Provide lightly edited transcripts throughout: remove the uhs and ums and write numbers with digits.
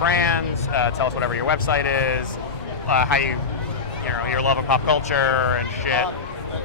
brands. Tell us whatever your website is, how your love of pop culture and shit.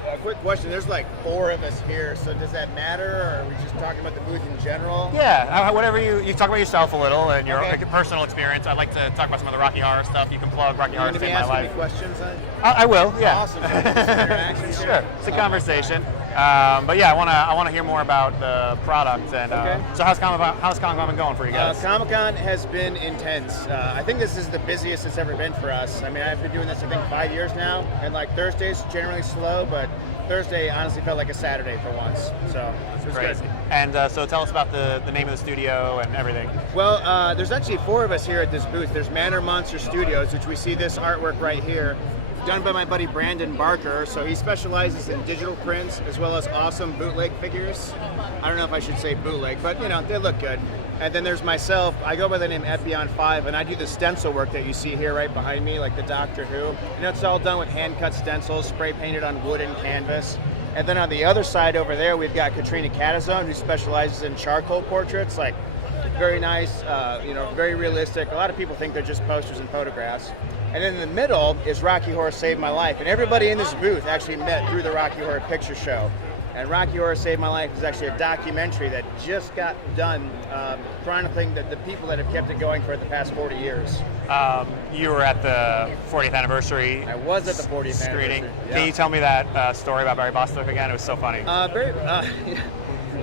A quick question. There's like 4 of us here, so does that matter, or are we just talking about the booth in general? Yeah, whatever you talk about yourself a little and your Okay. personal experience. I'd like to talk about some of the Rocky Horror stuff. You can plug Rocky Horror You're going to Saved be My asking me Life. questions then? I will, yeah. Awesome. Can we do some interactions here? Sure, it's a conversation. But yeah, I want to hear more about the product and Okay. so how's Comic-Con been going for you guys? Comic-Con has been intense. I think this is the busiest it's ever been for us. I mean, I've been doing this, I think, 5 years now, and like Thursday's generally slow, but Thursday honestly felt like a Saturday for once. So it was Crazy. good. And so tell us about the name of the studio and everything. Well, there's actually 4 of us here at this booth. There's Manor Monster Studios, which we see this artwork right here, done by my buddy Brandon Barker. So he specializes in digital prints as well as awesome bootleg figures. I don't know if I should say bootleg, but they look good. And then there's myself. I go by the name Epyon5, and I do the stencil work that you see here right behind me, like the Doctor Who. And it's all done with hand-cut stencils, spray painted on wood and canvas. And then on the other side over there, we've got Katrina Catazone, who specializes in charcoal portraits, like very nice, very realistic. A lot of people think they're just posters and photographs. And then in the middle is Rocky Horror Saved My Life. And everybody in this booth actually met through the Rocky Horror Picture Show. And Rocky Horror Saved My Life is actually a documentary that just got done chronicling the people that have kept it going for the past 40 years. You were at the 40th anniversary. I was at the 40th screening. anniversary. Yeah. Can you tell me that story about Barry Bostwick again? It was so funny.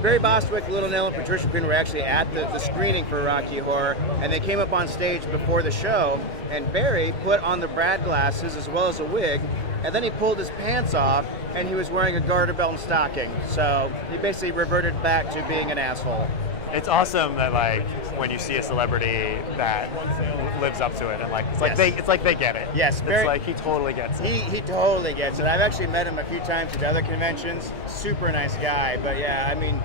Barry Bostwick, Little Nell, and Patricia Quinn were actually at the screening for Rocky Horror, and they came up on stage before the show, and Barry put on the Brad glasses as well as a wig, and then he pulled his pants off, and he was wearing a garter belt and stocking. So he basically reverted back to being an asshole. It's awesome that when you see a celebrity that lives up to it, and it's like they get it. Yes, it's like he totally gets it. He totally gets it. I've actually met him a few times at other conventions. Super nice guy, but yeah, I mean,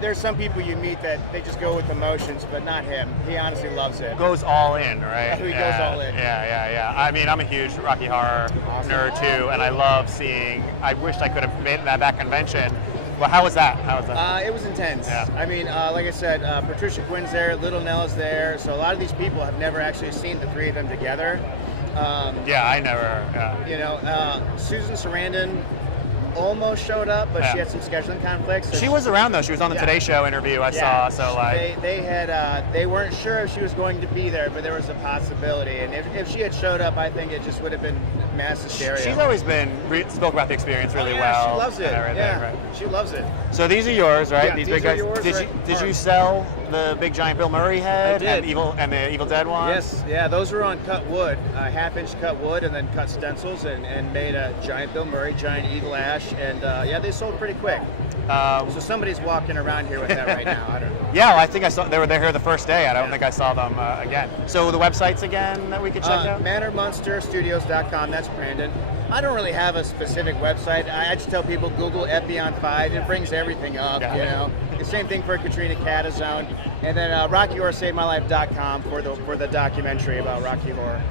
there's some people you meet that they just go with emotions, but not him. He honestly loves it. Goes all in, right? He goes all in. Yeah. I mean, I'm a huge Rocky Horror nerd too, and I love seeing. I wish I could have been at that convention. Well, how was that? It was intense. Yeah. I mean, like I said, Patricia Quinn's there, Little Nell is there, so a lot of these people have never actually seen the 3 of them together. I never. Susan Sarandon almost showed up, but she had some scheduling conflicts. So she was around though. She was on the Today Show interview I saw. So they weren't sure if she was going to be there, but there was a possibility. And if she had showed up, I think it just would have been mass hysteria. She's always been spoke about the experience really well. She loves it. Right. She loves it. So these are yours, right? Yeah, these these big are guys. yours, Did you sell the big giant Bill Murray head I did. and the Evil Dead one? Yes, yeah, those were on cut wood, half-inch cut wood, and then cut stencils, and made a giant Bill Murray, giant Evil Ash, and they sold pretty quick. So somebody's walking around here with that right now. I don't know. Yeah, well, I think I saw they were there here the first day. I don't think I saw them again. So the websites again that we could check out? ManorMonsterStudios.com. That's Brandon. I don't really have a specific website. I just tell people Google Epyon5. It brings everything up. The same thing for Katrina Catazone, and then RockyHorrorSaveMyLife.com for the documentary about Rocky Horror.